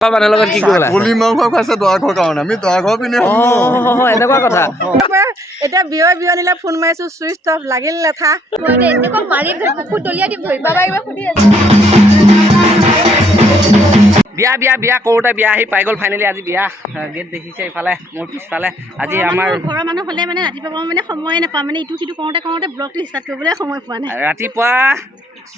মানুহৰ লগত কি কৰিলা? ছাগলী মাংস খাইছে দৰা ঘৰ কাৰণে আমি দৰা ঘৰ পিনে এনেকুৱা কথা। এতিয়া বিয়নিলে ফোন মাৰিছো চুইচ অফ লাগিল লেঠা এনেকুৱা মাৰি বহুত দলিয়াই দিম ধৰি বাবা এইবাৰ সুধি আছে বিয়া বিয়া বিয়া কৰোঁতে বিয়া আহি পাই গ'ল ফাইনেলি আজি বিয়া গেট দেখিছে ইফালে মোৰ পিছফালে আজি আমাৰ ঘৰৰ মানুহ হ'লে মানে ৰাতিপুৱা মানে সময়ে নাপাওঁ মানে ইটো সিটো কৰোঁতে কৰোঁতে ব্লগটো ষ্টাৰ্ট কৰিবলৈ সময় পোৱা নাই ৰাতিপুৱা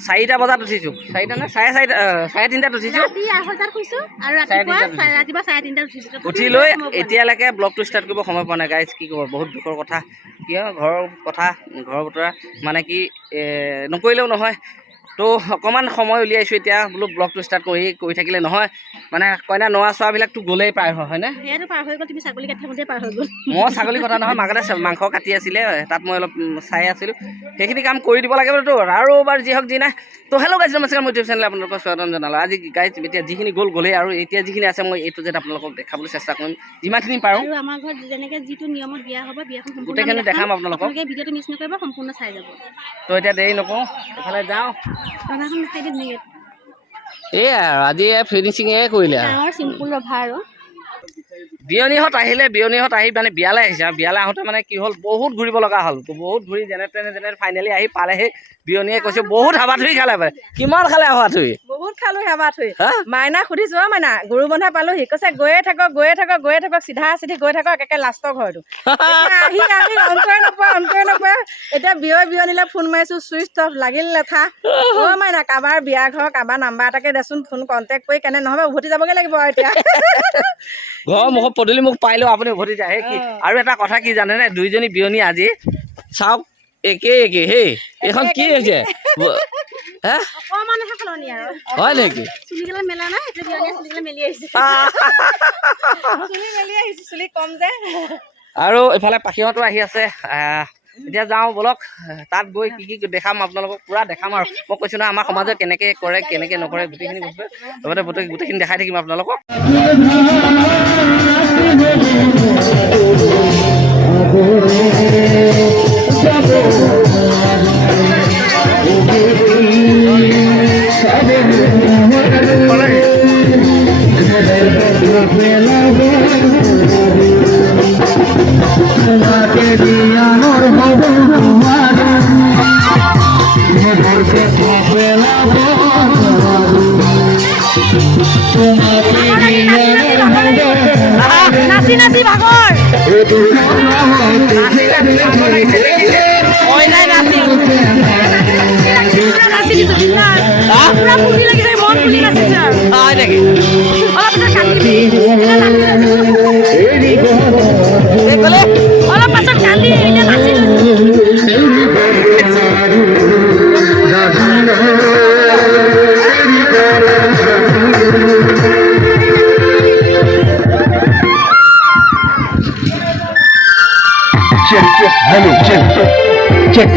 4টা বজাত উঠিছোঁ 4টা নে 3:30 উঠিছোঁ ৰাতি 8:00 শুইছোঁ আৰু ৰাতিপুৱা 3:30 উঠিছোঁ উঠি লৈ এতিয়ালৈকে ব্লগটো ষ্টাৰ্ট কৰিব সময় পোৱা নাই গাইজ কি ক'ব বহুত দুখৰ কথা কিয় ঘৰৰ কথা ঘৰৰ বতৰা মানে কি নকৰিলেও নহয় তো অকণমান সময় উলিয়াইছোঁ এতিয়া বোলো ব্লগটো ষ্টাৰ্ট কৰি থাকিলে নহয় মানে কইনা নোৱা চোৱাবিলাকতো গ'লেই প্ৰায় হয়নে সেয়াটো পাৰ হৈ গ'ল তুমি ছাগলী কাটি থাকোঁতে পাৰ হৈ গ'ল মই ছাগলী কথা নহয় মাজতে মাংস কাটি আছিলে তাত মই অলপ চাই আছিলোঁ সেইখিনি কাম কৰি দিব লাগে বোলোতো আৰু বাৰু যি হওক যি নাই তো হেল্ল' গাইজ নমস্কাৰ মই ইউটিউব চেনেল আপোনালোকক স্বাগতম জনালোঁ আজি গাইজ এতিয়া যিখিনি গ'লেই আৰু এতিয়া যিখিনি আছে মই এইটো যেন আপোনালোকক দেখাবলৈ চেষ্টা কৰিম যিমানখিনি পাৰোঁ আৰু আমাৰ ঘৰত যেনেকৈ যিটো নিয়মত বিয়া হ'ব বিয়াখন গোটেইখিনি দেখাম আপোনালোকক ভিডিঅ'টো মিছ নকৰিব সম্পূৰ্ণ চাই যাব তো এতিয়া দেৰি নকৰোঁ এইফালে যাওঁ ৰভাখন দেখাই দিম নেকি এয়া আৰু আজি ফিনিচিঙে কৰিলে ডাঙৰ চিম্পুল ৰভা আৰু বিয়নীহঁত আহি মানে বিয়ালৈ আহিছে আৰু বিয়ালৈ আহোঁতে মানে কি হ'ল বহুত ঘূৰিব লগা হ'ল বহুত ঘূৰি যেনে তেনে ফাইনেলি আহি পালেহি বিয়নীয়ে কৈছে বহুত হাবাথুৰি খালে পাৰে কিমান খালে হাবাথুৰি বহুত খালো হাবাথুৰি মাইনা সুধিছো মাইনা গৰু বন্ধা পালোহি কৈছে গৈয়ে থাকক চিধা চিধি গৈ থাকক একে লাষ্টৰ ঘৰটো আহি অন্তৰে নপৰে এতিয়া বিয়নিলে ফোন মাৰিছো চুইচ অফ লাগিল লেঠা মাইনা কাৰোবাৰ বিয়া ঘৰ কাৰোবাৰ নাম্বাৰ এটাকে দেচোন ফোন কণ্টেক্ট কৰি কেনে নহ'ব উভতি যাবগৈ লাগিব আৰু এতিয়া ঘৰৰ মুখত পদূলি মুখ পাই লওঁ আপুনি উভতি যায় কি আৰু এটা কথা কি জানেনে দুইজনী বিয়নী আজি চাওক একে হেই এইখন কি হৈছে অকণমানহে সলনি আৰু হয় নেকি চুলিকেইডাল মেলা নাই এতিয়া বিয়নীয়ে চুলিকেইডাল মেলি আহিছে চুলি কম যে আৰু এইফালে পাখিহঁতো আহি আছে এতিয়া যাওঁ বলক তাত গৈ কি দেখাম আপোনালোকক পূৰা দেখাম আৰু মই কৈছোঁ নহয় আমাৰ সমাজত কেনেকৈ কৰে কেনেকৈ নকৰে গোটেইখিনি বস্তু লগতে গোটেইখিনি দেখাই থাকিম আপোনালোকক নাচি নাচি ভাগৰ অলপ পাছত কান্দি নাচি check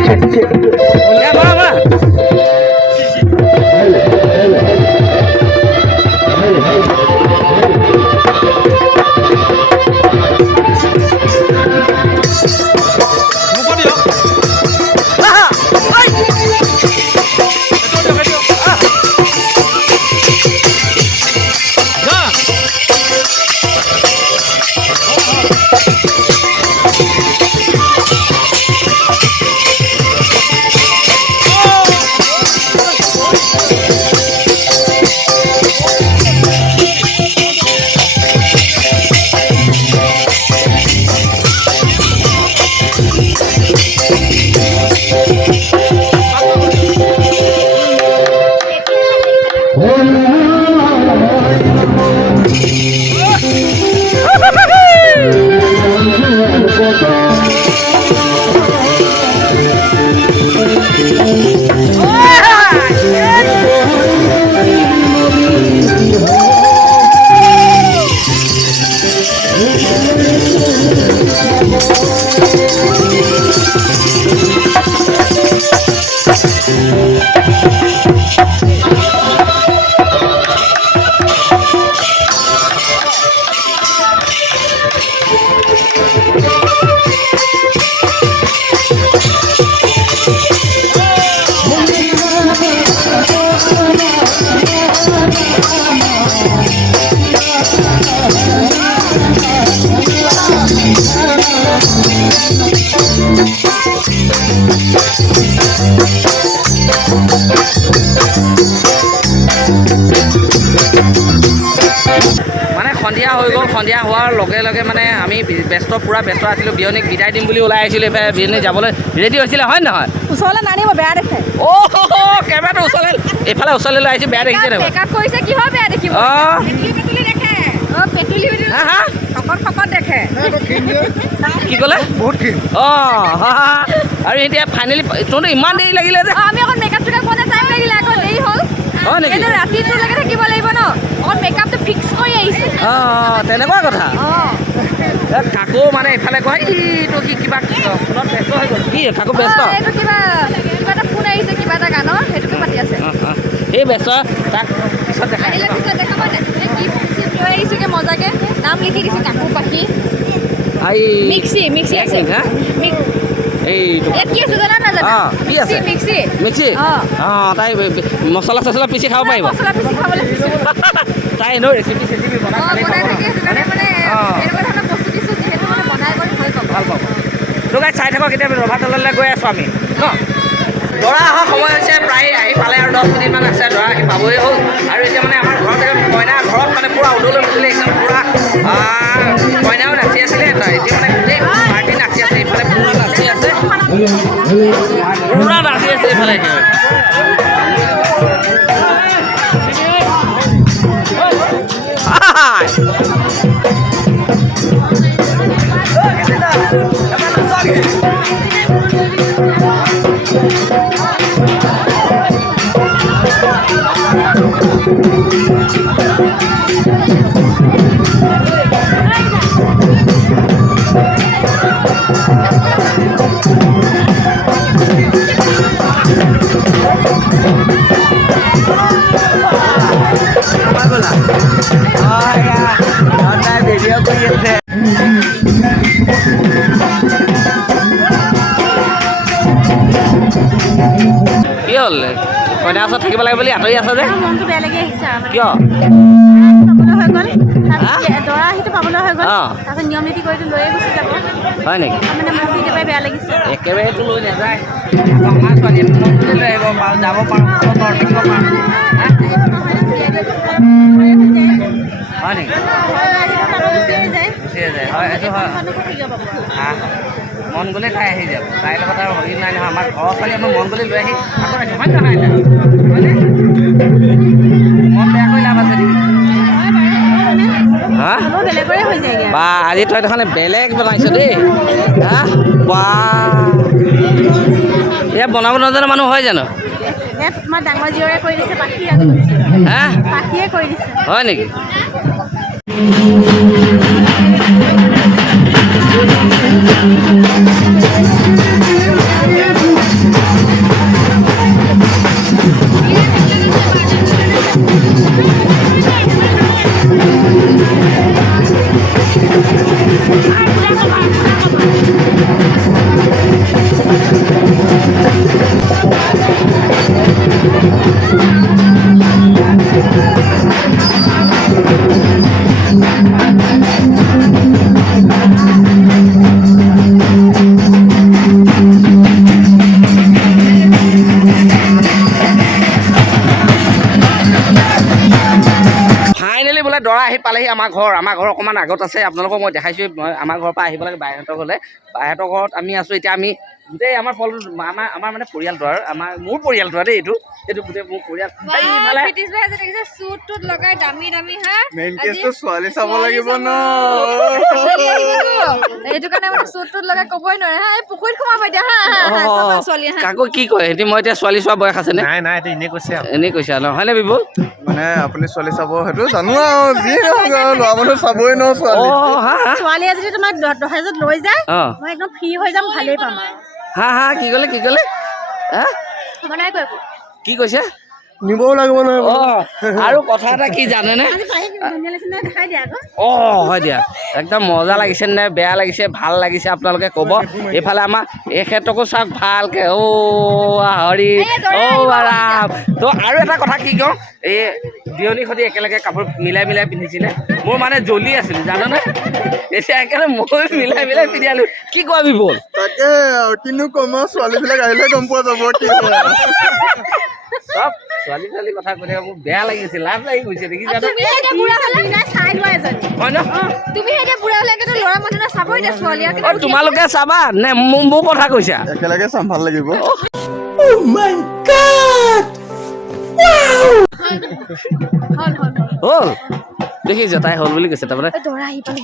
হৈ গ'ল সন্ধিয়া হোৱাৰ লগে লগে মানে আমি পূৰা ব্যস্ত আছিলোঁ বিয়নীক বিদায় দিম বুলি ওলাই আহিছিলোঁ এইফালে বিয়নী যাবলৈ ৰেডি হৈছিলে হয় নহয় ওচৰলৈ নানিব বেয়া দেখে কেমেৰাটো ওচৰলৈ এইফালে ওচৰলৈ লৈ আহিছোঁ বেয়া দেখিছে দেখোন মেকআপ কৰিছে কিহৰ বেয়া দেখিব অঁ পেটুলি দেখে পেটুলি হা শকত দেখে কি ক'লে বহুত ক্ষীণ আৰু এতিয়া ফাইনেলি তোৰতো ইমান দেৰি লাগিলে যে আমি অকণ মেকআপটো কৰোঁতে টাইম লাগিলে আকৌ দেৰি হ'ল হয় নেকি কিন্তু ৰাতিটোলৈকে থাকিব লাগিব ন অকণ মেকআপটো ফিক্স কৰি আহিছে অঁ তেনেকুৱা কথা অঁ কাকো মানে এইফালে কয় এইটো কি কিবা ফোনত ব্যস্ত হৈ গ'ল কি কাকো ব্যস্ত এইটো কিবা এটা ফোন আহিছে কিবা এটা গানৰ সেইটোকে পাতি আছে সেই ব্যস্ত তাক পিছত দেখা আহিলে পিছত দেখাব নে কি লৈ আহিছোগে মজাকে নাম লিখি দিছে কাকো পাখি মিক্সি আছে হা এইটো ইয়াত কি আছে জানা নাজানা অঁ কি আছে মিক্সি অঁ তাই মছলা চছলা পিচি খাব পাৰিব মছলা পিচি খাবলৈ তাই এনেও ৰেচিপি বনাই বনাই থাকে সেইটো কাৰণে মানে এনেকুৱা ধৰণৰ বস্তু দিছোঁ যিহেতু মানে বনাই কৰি ভাল পাব তো গাই চাই থাকক এতিয়া ৰভাতললৈ গৈ আছোঁ আমি ন দৰা অহা সময় হৈছে প্ৰায় আহি পালে আৰু 10 মিনিটমান আছে দৰা আহি পাবই হ'ল আৰু এতিয়া মানে আমাৰ ঘৰত কইনা ঘৰত মানে পূৰা উদলৈ মুদলৈ একদম পূৰা কইনাও নাচি আছিলে এতিয়া মানে গোটেই পাৰ্টি নাচি আছে এইফালে পূৰা নাচি আছে এইফালে ভিডিঅ' কৰি আছে কি হ'ল কইনা ওচৰত থাকিব লাগে বুলি আঁতৰি আছে যে মনটো বেয়া লাগি আহিছে আৰু কিয় পাবলৈ হৈ গ'ল দৰা আহিটো পাবলৈ হৈ গ'ল অঁ তাৰপিছত নিয়ম নীতি কৰিটো লৈয়ে গুচি যাব হয় নেকি মানে মোৰ একেবাৰে বেয়া লাগিছে একেবাৰেতো লৈ নাযায় আমাৰ ছোৱালী মন বুলি লৈ আহিব পাৰোঁ যাব পাৰোঁ খাব পাৰোঁ থাকিব পাৰোঁ হয় নেকি গুচিয়ে যায় হয় এইটো হয় মন গ'লে তাই আহি যাব তাইৰ লগত আৰু হেৰি নাই নহয় আমাৰ ঘৰৰ ছোৱালী আমাৰ মন গ'লে লৈ আহি আকৌ ৰাখিম হয় নহয় হয়নে মন বেয়া কৰি লাভ আছে নেকি হা বেলেগৰে হৈ যায়গৈ বা আজি তই দেখোন বেলেগ বনাইছ দেই হা বা এয়া বনাব নজনা মানুহ হয় জানো তোমাৰ ডাঙৰ জীয়ৰে কৰি দিছে পাখিয়ে হা পাখিয়ে কৰি দিছে হয় নেকি দৰা আহি পালেহি আমাৰ ঘৰ অকণমান আগত আছে আপোনালোকক মই দেখাইছোঁ আমাৰ ঘৰৰ পৰা আহিব লাগে বাইহঁতৰ ঘৰলৈ বাইহঁতৰ ঘৰত আমি আছোঁ এতিয়া আমি গোটেই আমাৰ আমাৰ মানে পৰিয়ালটো আৰু মোৰ পৰিয়ালটো দেই এইটো গোটেই মোৰ পৰিয়াল মেইন কেছটো ছোৱালী চাব লাগিব ন এইটো কাৰণে মানে চুট লগাই ক'বই নোৱাৰে হা পুখুৰীত সোমাব এতিয়া ছোৱালী কাকো কি কয় সিহঁতি মই এতিয়া ছোৱালী চোৱা বয়স আছেনে নাই এনেই কৈছে এনেই কৈছে ন হয়নে বিপুল মানে আপুনি ছোৱালী চাব সেইটো জানো আৰু যি ল'ৰা মানুহ চাবই ন ছোৱালী ছোৱালী যদি তোমাক দহেজত লৈ যায় মই একদম ফ্ৰী হৈ যাম ভালেই পাম হা কি ক'লে হা বনাই কৈ কি কৈছে নিবও লাগিব নহয় আৰু কথা এটা কি জানেনে হয় দিয়া একদম মজা লাগিছে নে বেয়া লাগিছে ভাল লাগিছে আপোনালোকে ক'ব এইফালে আমাৰ এই ক্ষেত্ৰকো চাওক ভালকে হৰি ৰাম তো আৰু এটা কথা কি কওঁ এই বিয়নীৰ সৈতে একেলগে কাপোৰ মিলাই পিন্ধিছিলে মোৰ মানে জ্বলি আছিল জানানে এতিয়া একেবাৰে মই মিলাই পিন্ধালো কি কোৱা বিপুল তাকে কিনো কম ছোৱালীবিলাক আহিলে গম পোৱা যাব কি চব ছোৱালী কথা কৈ থাকে মোৰ বেয়া লাগিছে লাজ লাগি গৈছে দেখিছা হয় ন তুমি এতিয়া বুঢ়া হ'লে কিন্তু ল'ৰা মানুহে চাবই দিয়া ছোৱালী অ তোমালোকে চাবা নে মোৰ কথা কৈছা একেলগে চাম ভাল লাগিব হ'ল দেখিছে তাই হ'ল বুলি কৈছে তাৰমানে দৰা আহি পালে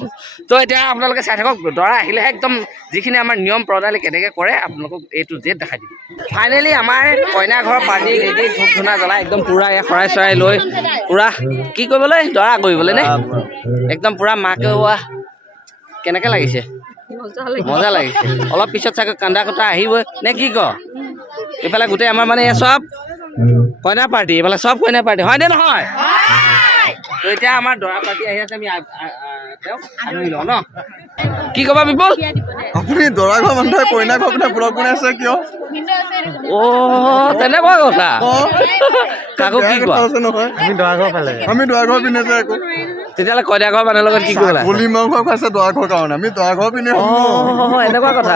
তো এতিয়া আপোনালোকে চাই থাকক দৰা আহিলেহে একদম যিখিনি আমাৰ নিয়ম প্ৰণালী কেনেকৈ কৰে আপোনালোকক এইটো জেদ দেখাই দিম ফাইনেলি আমাৰ কইনা ঘৰৰ পাৰ্টি ৰেডি ধূপ ধূনা জ্বলাই একদম পূৰা এই শৰাই চৰাই লৈ পূৰা কি কৰিবলৈ দৰা কৰিবলৈ নে একদম পূৰা মাকে হোৱা কেনেকৈ লাগিছে মজা লাগিছে অলপ পিছত চাগৈ কান্দা কটা আহিবই নে কি ক এইফালে গোটেই আমাৰ মানে চব কইনা পাৰ্টি এইফালে চব কইনা পাৰ্টি হয় নে নহয় তো এতিয়া আমাৰ দৰা পাৰ্টি আহি আছে আমি তেওঁক আদৰি লওঁ ন কি ক'বা বিপুল আপুনি দৰা ঘৰ মানুহে কইনা ঘৰ পিনে ব্লগ বনাইছে কিয় অ' তেনেকুৱা কথা কাকো কি কোৱা নহয় আমি দৰা ঘৰ পিনে যে একো তেতিয়াহ'লে কইনা ঘৰ মানুহৰ লগত কি কৰিলা ছাগলী মাংস খাইছে দৰা ঘৰ কাৰণে আমি দৰা ঘৰ পিনে এনেকুৱা কথা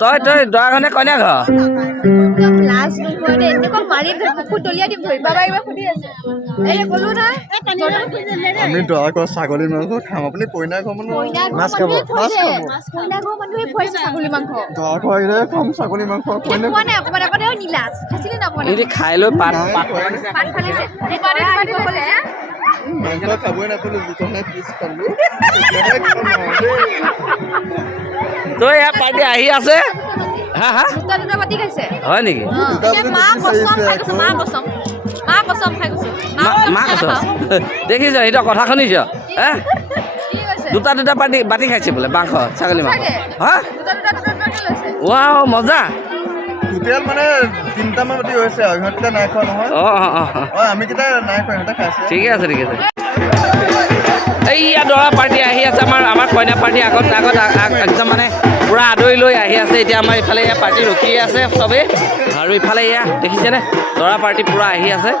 তই দৰা ঘৰ নে কইনা ঘৰ লাজ নোহোৱা দে এনেকুৱা মাৰি বুকুত দলিয়াই দিম ধৰি বাবা এইবাৰ সুধি আছে এই ক'লো না আমি দৰা ঘৰ ছাগলী মাংস খাম আপুনি কইনা ঘৰ মানুহ মাছ খাব কইনা ঘৰ মানুহে খুৱাইছে ছাগলী মাংস দৰা ঘৰ আহিলে খাম ছাগলী মাংস কইনা খোৱা নাই অকণমান আগতে নীলাজ খাইছিলে না অকণমান সিহঁতি খাই লৈ পাত পাত ফালিছে মাংস খাবই নাপালো যিখনে পিছ পালো তই ইয়াৰ পাৰ্টি আহি আছে হা হা দুটা পাতি খাইছে হয় নেকি মা কচম খাই গৈছো মা কচম খাই গৈছো মা কৈছ দেখিছ সিহঁতৰ কথা শুনিছ হা দুটা পাৰ্টি বাতি খাইছে বোলে মাংস ছাগলী মাংস হা ৱাও মজা টোটেল মানে 3টামান বাতি হৈছে আৰু ইহঁতকেইটা নাই খোৱা নহয় আমি কেইটা নাই খোৱা ইহঁতে খাইছে ঠিকে আছে এইয়া দৰা পাৰ্টি আহি আছে আমাৰ কইনা পাৰ্টি আগত একদম মানে পূৰা আদৰি লৈ আহি আছে এতিয়া আমাৰ ইফালে এয়া পাৰ্টি ৰখি আছে চবেই আৰু ইফালে এয়া দেখিছেনে দৰা পাৰ্টি পূৰা আহি আছে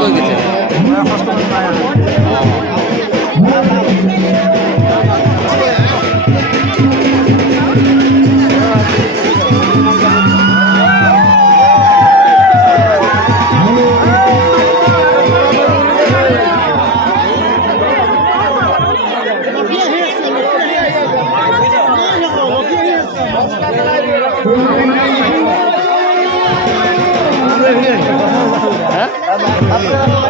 কৈ গৈছে Thank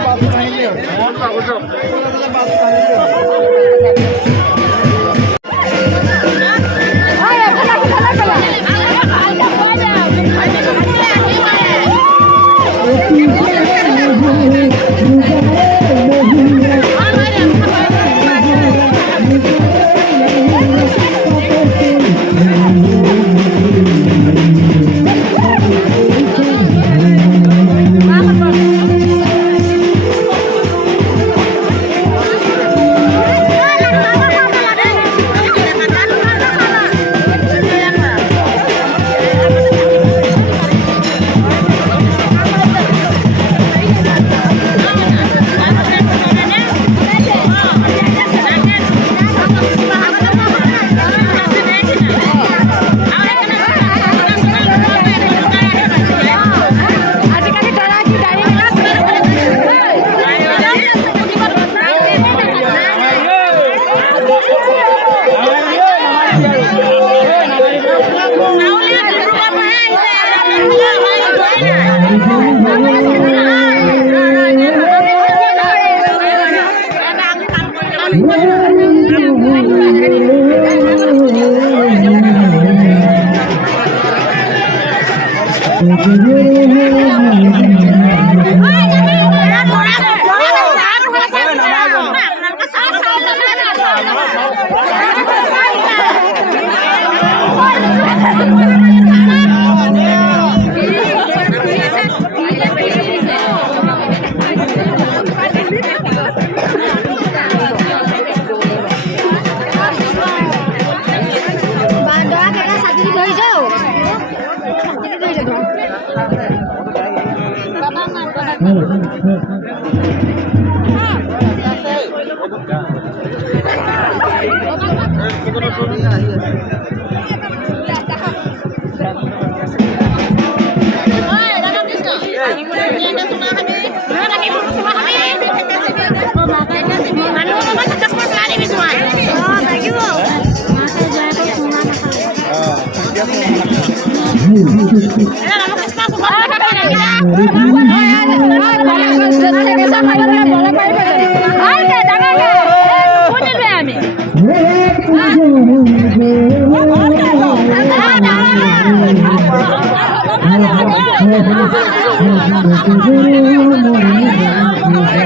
you.